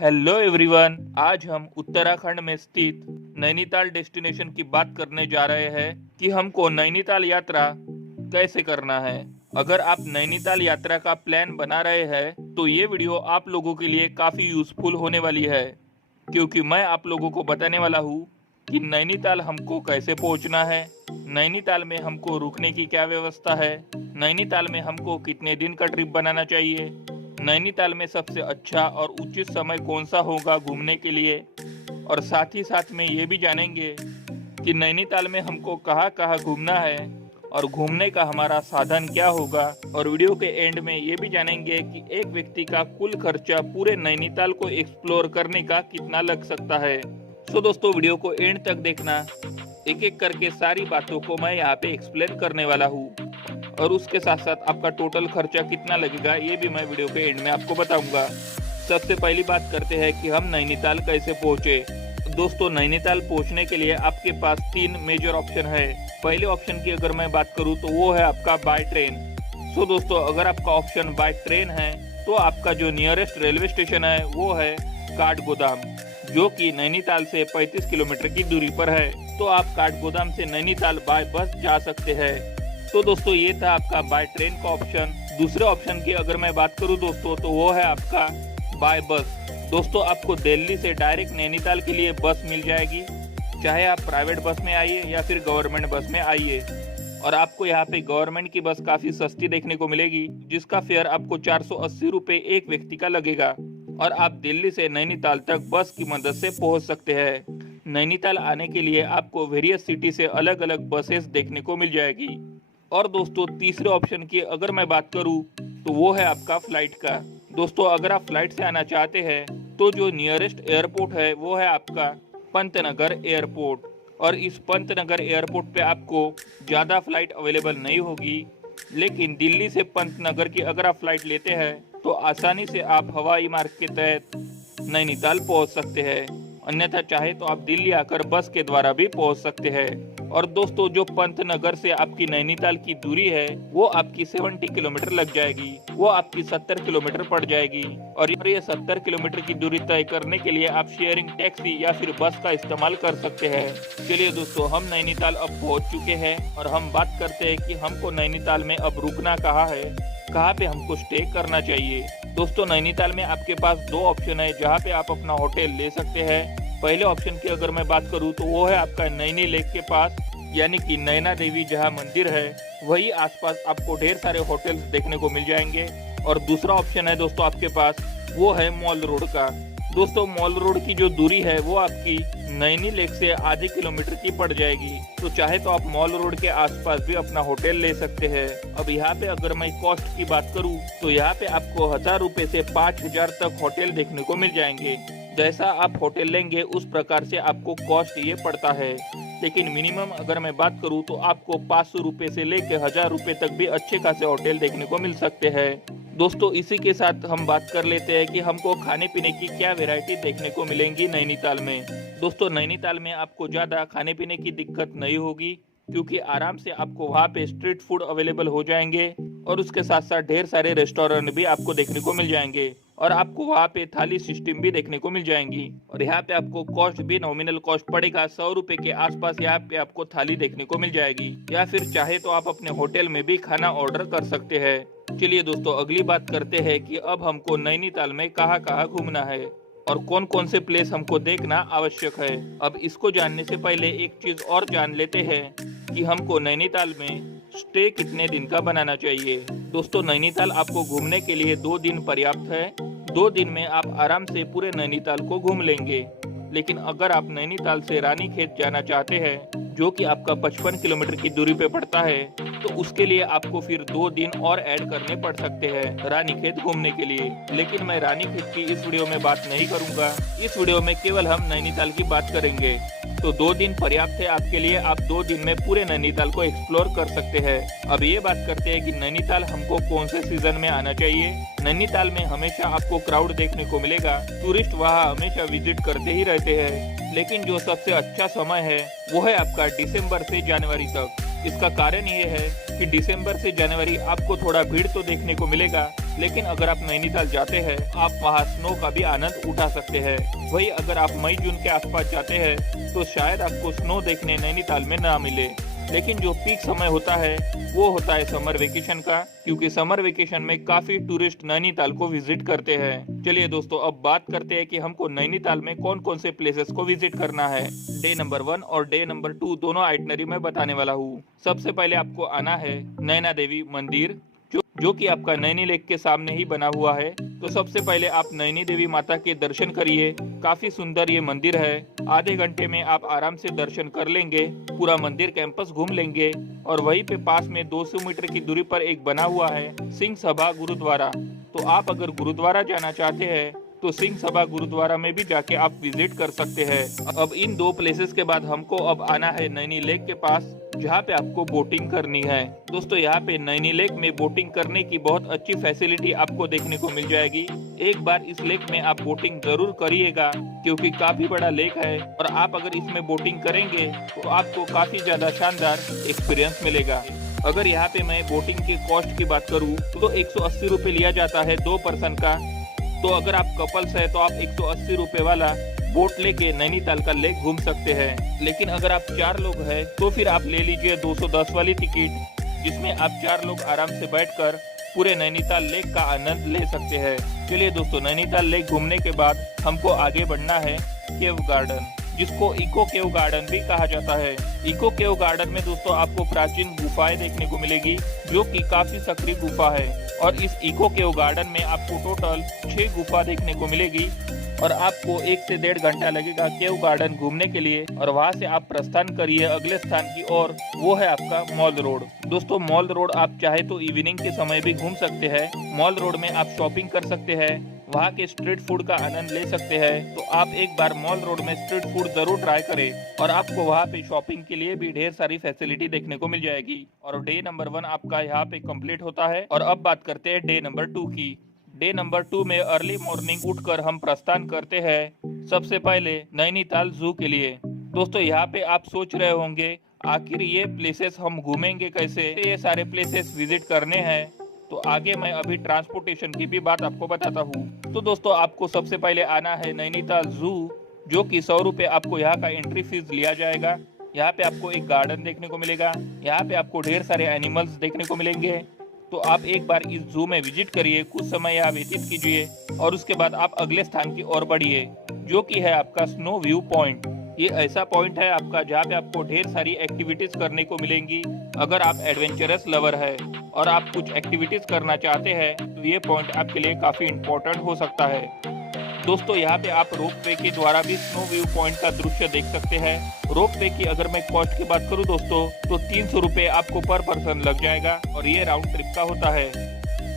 Hello everyone. आज हम उत्तराखंड में स्थित नैनीताल डेस्टिनेशन की बात करने जा रहे हैं कि हमको नैनीताल यात्रा कैसे करना है। अगर आप नैनीताल यात्रा का प्लान बना रहे हैं तो ये वीडियो आप लोगों के लिए काफ़ी यूज़फुल होने वाली है, क्योंकि मैं आप लोगों को बताने वाला हूँ कि नैनीताल हमको कैसे पहुँचना है, नैनीताल में हमको रुकने की क्या व्यवस्था है, नैनीताल में हमको कितने दिन का ट्रिप बनाना चाहिए, नैनीताल में सबसे अच्छा और उचित समय कौन सा होगा घूमने के लिए, और साथ ही साथ में ये भी जानेंगे कि नैनीताल में हमको कहाँ कहाँ घूमना है और घूमने का हमारा साधन क्या होगा। और वीडियो के एंड में ये भी जानेंगे कि एक व्यक्ति का कुल खर्चा पूरे नैनीताल को एक्सप्लोर करने का कितना लग सकता है। सो दोस्तों, वीडियो को एंड तक देखना, एक एक करके सारी बातों को मैं यहाँ पे एक्सप्लेन करने वाला हूँ, और उसके साथ साथ आपका टोटल खर्चा कितना लगेगा ये भी मैं वीडियो के एंड में आपको बताऊंगा। सबसे पहली बात करते हैं कि हम नैनीताल कैसे पहुंचे। दोस्तों, नैनीताल पहुंचने के लिए आपके पास 3 मेजर ऑप्शन है। पहले ऑप्शन की अगर मैं बात करूं तो वो है आपका बाय ट्रेन। सो दोस्तों, अगर आपका ऑप्शन बाय ट्रेन है तो आपका जो नियरेस्ट रेलवे स्टेशन है वो है काठगोदाम, जो कि नैनीताल से 35 किलोमीटर की दूरी पर है। तो आप काठगोदाम से नैनीताल बाय बस जा सकते हैं। तो दोस्तों, ये था आपका बाय ट्रेन का ऑप्शन। दूसरे ऑप्शन की अगर मैं बात करूं दोस्तों तो वो है आपका बाय बस। दोस्तों, आपको दिल्ली से डायरेक्ट नैनीताल के लिए बस मिल जाएगी, चाहे आप प्राइवेट बस में आइए या फिर गवर्नमेंट बस में आइए। और आपको यहाँ पे गवर्नमेंट की बस काफ़ी सस्ती देखने को मिलेगी, जिसका फेयर आपको 480 रुपये एक व्यक्ति का लगेगा, और आप दिल्ली से नैनीताल तक बस की मदद से पहुँच सकते हैं। नैनीताल आने के लिए आपको वेरियस सिटी से अलग अलग बसेस देखने को मिल जाएगी। और दोस्तों, तीसरे ऑप्शन की अगर मैं बात करूं तो वो है आपका फ्लाइट का। दोस्तों, अगर आप फ्लाइट से आना चाहते हैं तो जो नियरेस्ट एयरपोर्ट है वो है आपका पंतनगर एयरपोर्ट, और इस पंतनगर एयरपोर्ट पे आपको ज़्यादा फ्लाइट अवेलेबल नहीं होगी। लेकिन दिल्ली से पंतनगर की अगर आप फ्लाइट लेते हैं तो आसानी से आप हवाई मार्ग के तहत नैनीताल पहुंच सकते हैं, अन्यथा चाहे तो आप दिल्ली आकर बस के द्वारा भी पहुंच सकते हैं। और दोस्तों, जो पंतनगर से आपकी नैनीताल की दूरी है वो आपकी 70 किलोमीटर लग जाएगी, वो आपकी 70 किलोमीटर पड़ जाएगी। और ये 70 किलोमीटर की दूरी तय करने के लिए आप शेयरिंग टैक्सी या फिर बस का इस्तेमाल कर सकते हैं। चलिए दोस्तों, हम नैनीताल अब पहुंच चुके हैं और हम बात करते हैं कि हमको नैनीताल में अब रुकना कहाँ है, कहाँ पे हमको स्टे करना चाहिए। दोस्तों, नैनीताल में आपके पास 2 ऑप्शन है जहाँ पे आप अपना होटल ले सकते हैं। पहले ऑप्शन की अगर मैं बात करूँ तो वो है आपका नैनी लेक के पास, यानी कि नैना देवी जहाँ मंदिर है वही आसपास आपको ढेर सारे होटल्स देखने को मिल जाएंगे। और दूसरा ऑप्शन है दोस्तों आपके पास, वो है मॉल रोड का। दोस्तों, मॉल रोड की जो दूरी है वो आपकी नैनी लेक से आधे किलोमीटर की पड़ जाएगी, तो चाहे तो आप मॉल रोड के आसपास भी अपना होटल ले सकते हैं। अब यहाँ पे अगर मैं कॉस्ट की बात करूँ तो यहाँ पे आपको 1000 रुपये से 5000 तक होटल देखने को मिल जाएंगे। जैसा आप होटल लेंगे उस प्रकार से आपको कॉस्ट ये पड़ता है। लेकिन मिनिमम अगर मैं बात करूँ तो आपको 500 रुपये से लेकर 1000 रुपये तक भी अच्छे खासे होटल देखने को मिल सकते हैं। दोस्तों, इसी के साथ हम बात कर लेते हैं कि हमको खाने पीने की क्या वैरायटी देखने को मिलेंगी नैनीताल में। दोस्तों, नैनीताल में आपको ज़्यादा खाने पीने की दिक्कत नहीं होगी, क्योंकि आराम से आपको वहाँ पे स्ट्रीट फूड अवेलेबल हो जाएंगे, और उसके साथ साथ ढेर सारे रेस्टोरेंट भी आपको देखने को मिल जाएंगे, और आपको वहाँ पे थाली सिस्टम भी देखने को मिल जाएंगी। और यहाँ पे आपको कॉस्ट भी नॉमिनल कॉस्ट पड़ेगा, 100 रुपये के आसपास यहाँ पे आपको थाली देखने को मिल जाएगी, या फिर चाहे तो आप अपने होटल में भी खाना ऑर्डर कर सकते हैं। चलिए दोस्तों, अगली बात करते हैं कि अब हमको नैनीताल में कहाँ कहाँ घूमना है और कौन कौन से प्लेस हमको देखना आवश्यक है। अब इसको जानने से पहले एक चीज और जान लेते हैं कि हमको नैनीताल में स्टे कितने दिन का बनाना चाहिए। दोस्तों, नैनीताल आपको घूमने के लिए 2 दिन पर्याप्त है। 2 दिन में आप आराम से पूरे नैनीताल को घूम लेंगे। लेकिन अगर आप नैनीताल से रानीखेत जाना चाहते हैं, जो कि आपका 55 किलोमीटर की दूरी पे पड़ता है, तो उसके लिए आपको फिर 2 दिन और ऐड करने पड़ सकते हैं रानीखेत घूमने के लिए। लेकिन मैं रानीखेत की इस वीडियो में बात नहीं करूंगा, इस वीडियो में केवल हम नैनीताल की बात करेंगे। तो 2 दिन पर्याप्त है आपके लिए, आप 2 दिन में पूरे नैनीताल को एक्सप्लोर कर सकते हैं। अब ये बात करते हैं कि नैनीताल हमको कौन से सीजन में आना चाहिए। नैनीताल में हमेशा आपको क्राउड देखने को मिलेगा, टूरिस्ट वहाँ हमेशा विजिट करते ही रहते हैं। लेकिन जो सबसे अच्छा समय है वो है आपका दिसंबर से जनवरी तक। इसका कारण ये है कि दिसंबर से जनवरी आपको थोड़ा भीड़ तो देखने को मिलेगा, लेकिन अगर आप नैनीताल जाते हैं आप वहाँ स्नो का भी आनंद उठा सकते हैं। वही अगर आप मई जून के आसपास जाते हैं तो शायद आपको स्नो देखने नैनीताल में ना मिले। लेकिन जो पीक समय होता है वो होता है समर वेकेशन का, क्योंकि समर वेकेशन में काफी टूरिस्ट नैनीताल को विजिट करते हैं। चलिए दोस्तों, अब बात करते हैं कि हमको नैनीताल में कौन कौन से प्लेसेस को विजिट करना है। डे नंबर 1 और डे नंबर 2 दोनों आइटनरी में बताने वाला हूँ। सबसे पहले आपको आना है नैना देवी मंदिर, जो कि आपका नैनी लेक के सामने ही बना हुआ है। तो सबसे पहले आप नैनी देवी माता के दर्शन करिए। काफी सुंदर ये मंदिर है। आधे घंटे में आप आराम से दर्शन कर लेंगे, पूरा मंदिर कैंपस घूम लेंगे। और वहीं पे पास में 200 मीटर की दूरी पर एक बना हुआ है सिंह सभा गुरुद्वारा। तो आप अगर गुरुद्वारा जाना चाहते हैं तो सिंह सभा गुरुद्वारा में भी जाके आप विजिट कर सकते हैं। अब इन दो प्लेसेस के बाद हमको अब आना है नैनी लेक के पास, जहाँ पे आपको बोटिंग करनी है। दोस्तों, यहाँ पे नैनी लेक में बोटिंग करने की बहुत अच्छी फैसिलिटी आपको देखने को मिल जाएगी। एक बार इस लेक में आप बोटिंग जरूर करिएगा, क्योंकि काफी बड़ा लेक है और आप अगर इसमें बोटिंग करेंगे तो आपको काफी ज्यादा शानदार एक्सपीरियंस मिलेगा। अगर यहाँ पे मैं बोटिंग के कॉस्ट की बात करूँ तो 180 रुपए लिया जाता है 2 पर्सन का। तो अगर आप कपल्स है तो आप 180 रुपए वाला बोट लेके नैनीताल का लेक घूम सकते हैं। लेकिन अगर आप 4 लोग हैं तो फिर आप ले लीजिए 210 वाली टिकट, जिसमें आप 4 लोग आराम से बैठकर पूरे नैनीताल लेक का आनंद ले सकते हैं। चलिए दोस्तों, नैनीताल लेक घूमने के बाद हमको आगे बढ़ना है केव गार्डन, जिसको इको केव गार्डन भी कहा जाता है। इको केव गार्डन में दोस्तों आपको प्राचीन गुफाएं देखने को मिलेगी, जो कि काफी सक्रिय गुफा है। और इस इको केव गार्डन में आपको टोटल 6 गुफा देखने को मिलेगी और आपको 1 से 1.5 घंटा लगेगा केव गार्डन घूमने के लिए। और वहां से आप प्रस्थान करिए अगले स्थान की ओर, वो है आपका मॉल रोड। दोस्तों, मॉल रोड आप चाहे तो इवनिंग के समय भी घूम सकते हैं। मॉल रोड में आप शॉपिंग कर सकते हैं, वहाँ के स्ट्रीट फूड का आनंद ले सकते हैं। तो आप एक बार मॉल रोड में स्ट्रीट फूड जरूर ट्राई करें और आपको वहाँ पे शॉपिंग के लिए भी ढेर सारी फैसिलिटी देखने को मिल जाएगी। और डे नंबर 1 आपका यहाँ पे कंप्लीट होता है। और अब बात करते हैं डे नंबर 2 की। डे नंबर 2 में अर्ली मॉर्निंग उठकर हम प्रस्थान करते हैं सबसे पहले नैनीताल जू के लिए। दोस्तों, यहाँ पे आप सोच रहे होंगे आखिर ये प्लेसेस हम घूमेंगे कैसे, ये सारे प्लेसेस विजिट करने हैं। तो आगे मैं अभी ट्रांसपोर्टेशन की भी बात आपको बताता हूँ। तो दोस्तों, आपको सबसे पहले आना है नैनीताल जू, जो कि 100 रुपए आपको यहाँ का एंट्री फीस लिया जाएगा। यहाँ पे आपको एक गार्डन देखने को मिलेगा, यहाँ पे आपको ढेर सारे एनिमल्स देखने को मिलेंगे। तो आप एक बार इस जू में विजिट करिए, कुछ समय यहाँ व्यतीत कीजिए और उसके बाद आप अगले स्थान की ओर बढ़िए, जो कि है आपका स्नो व्यू पॉइंट। ये ऐसा पॉइंट है आपका जहाँ पे आपको ढेर सारी एक्टिविटीज करने को मिलेंगी। अगर आप एडवेंचरस लवर है और आप कुछ एक्टिविटीज करना चाहते हैं तो ये पॉइंट आपके लिए काफी इम्पोर्टेंट हो सकता है। दोस्तों, यहाँ पे आप रोप वे के द्वारा भी स्नो व्यू पॉइंट का दृश्य देख सकते हैं। रोप वे की अगर मैं कॉस्ट की बात करूँ दोस्तों तो 300 रुपए आपको पर पर्सन लग जाएगा और ये राउंड ट्रिप का होता है।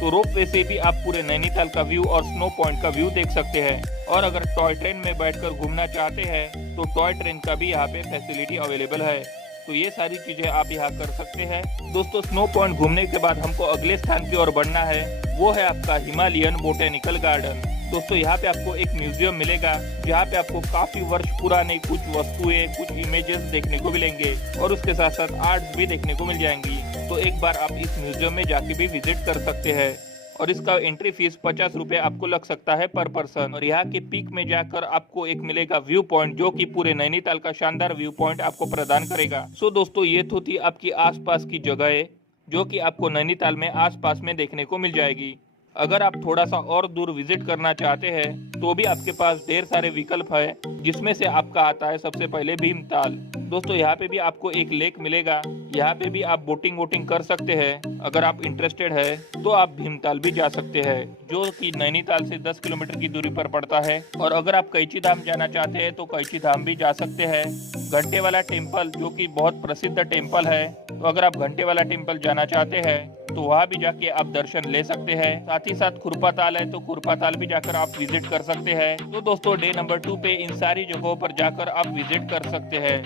तो रोप वे से भी आप पूरे नैनीताल का व्यू और स्नो पॉइंट का व्यू देख सकते हैं। और अगर टॉय ट्रेन में बैठकर घूमना चाहते हैं तो टॉय ट्रेन का भी यहाँ पे फैसिलिटी अवेलेबल है। तो ये सारी चीजें आप यहाँ कर सकते हैं। दोस्तों, स्नो पॉइंट घूमने के बाद हमको अगले स्थान की ओर बढ़ना है, वो है आपका हिमालयन बोटेनिकल गार्डन। दोस्तों, यहाँ पे आपको एक म्यूजियम मिलेगा, जहाँ पे आपको काफी वर्ष पुराने कुछ वस्तुएं, कुछ इमेजेस देखने को मिलेंगे और उसके साथ साथ आर्ट्स भी देखने को मिल जाएंगी। तो एक बार आप इस म्यूजियम में जाके भी विजिट कर सकते हैं और इसका एंट्री फीस 50 रुपए आपको लग सकता है पर पर्सन। और यहाँ के पीक में जाकर आपको एक मिलेगा व्यू पॉइंट, जो कि पूरे नैनीताल का शानदार व्यू पॉइंट आपको प्रदान करेगा। सो दोस्तों, ये तो थी आपकी आसपास की जगह, जो कि आपको नैनीताल में आसपास में देखने को मिल जाएगी। अगर आप थोड़ा सा और दूर विजिट करना चाहते हैं तो भी आपके पास ढेर सारे विकल्प है, जिसमें से आपका आता है सबसे पहले भीमताल। दोस्तों, यहाँ पे भी आपको एक लेक मिलेगा, यहाँ पे भी आप बोटिंग वोटिंग कर सकते हैं। अगर आप इंटरेस्टेड है तो आप भीमताल भी जा सकते हैं, जो कि नैनीताल से 10 किलोमीटर की दूरी पर पड़ता है। और अगर आप कैची धाम जाना चाहते हैं तो कैची धाम भी जा सकते हैं। घंटे वाला टेम्पल, जो कि बहुत प्रसिद्ध टेम्पल है, तो अगर आप घंटे वाला टेम्पल जाना चाहते हैं तो वहाँ भी जाके आप दर्शन ले सकते हैं। साथ ही साथ खुरपा ताल है तो खुरपा ताल भी जाकर आप विजिट कर सकते हैं। तो दोस्तों, डे नंबर 2 पे इन सारी जगहों पर जाकर आप विजिट कर सकते हैं।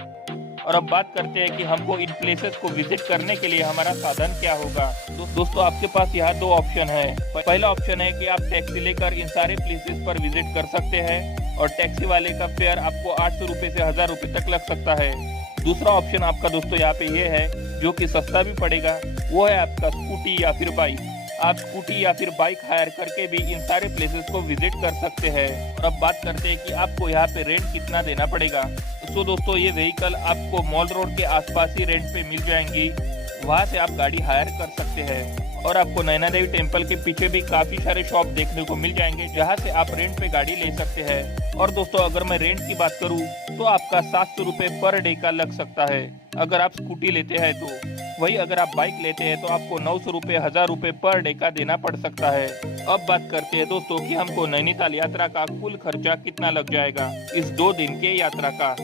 और अब बात करते हैं कि हमको इन प्लेसेस को विजिट करने के लिए हमारा साधन क्या होगा। दोस्तों, आपके पास यहाँ 2 ऑप्शन है। पहला ऑप्शन है कि आप टैक्सी लेकर इन सारे प्लेसेस पर विजिट कर सकते हैं और टैक्सी वाले का फेयर आपको 800 रुपए से 1000 रुपए तक लग सकता है। दूसरा ऑप्शन आपका दोस्तों यहाँ पे ये है, जो कि सस्ता भी पड़ेगा, वो है आपका स्कूटी या फिर बाइक। आप स्कूटी या फिर बाइक हायर करके भी इन सारे प्लेसेस को विजिट कर सकते हैं। और अब बात करते हैं कि आपको यहाँ पे रेंट कितना देना पड़ेगा। तो दोस्तों ये व्हीकल आपको मॉल रोड के आसपास ही रेंट पे मिल जाएंगी, वहाँ से आप गाड़ी हायर कर सकते हैं। और आपको नैना देवी टेम्पल के पीछे भी काफी सारे शॉप देखने को मिल जाएंगे, जहाँ से आप रेंट पे गाड़ी ले सकते हैं। और दोस्तों अगर मैं रेंट की बात करूँ तो आपका 700 रुपये पर डे का लग सकता है अगर आप स्कूटी लेते हैं तो। वही अगर आप बाइक लेते हैं तो आपको 900 रुपये 1000 रुपये पर डे का देना पड़ सकता है। अब बात करते हैं दोस्तों कि हमको नैनीताल यात्रा का कुल खर्चा कितना लग जाएगा इस 2 दिन के यात्रा का।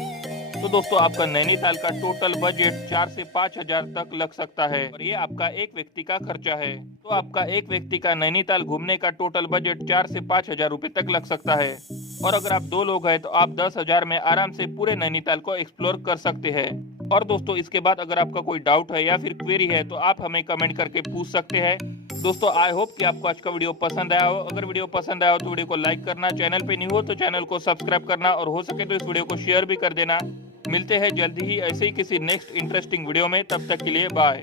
तो दोस्तों आपका नैनीताल का टोटल बजट 4 से 5 हजार तक लग सकता है और ये आपका एक व्यक्ति का खर्चा है। तो आपका एक व्यक्ति का नैनीताल घूमने का टोटल बजट 4 से 5 हजार रुपए तक लग सकता है। और अगर आप 2 लोग हैं तो आप 10,000 में आराम से पूरे नैनीताल को एक्सप्लोर कर सकते हैं। और दोस्तों इसके बाद अगर आपका कोई डाउट है या फिर क्वेरी है तो आप हमें कमेंट करके पूछ सकते हैं। दोस्तों आई होप कि आपको आज का वीडियो पसंद आया हो। अगर वीडियो पसंद आया हो तो वीडियो को लाइक करना, चैनल पे न्यू हो तो चैनल को सब्सक्राइब करना और हो सके तो इस वीडियो को शेयर भी कर देना। मिलते हैं जल्दी ही ऐसे ही किसी नेक्स्ट इंटरेस्टिंग वीडियो में, तब तक के लिए बाय।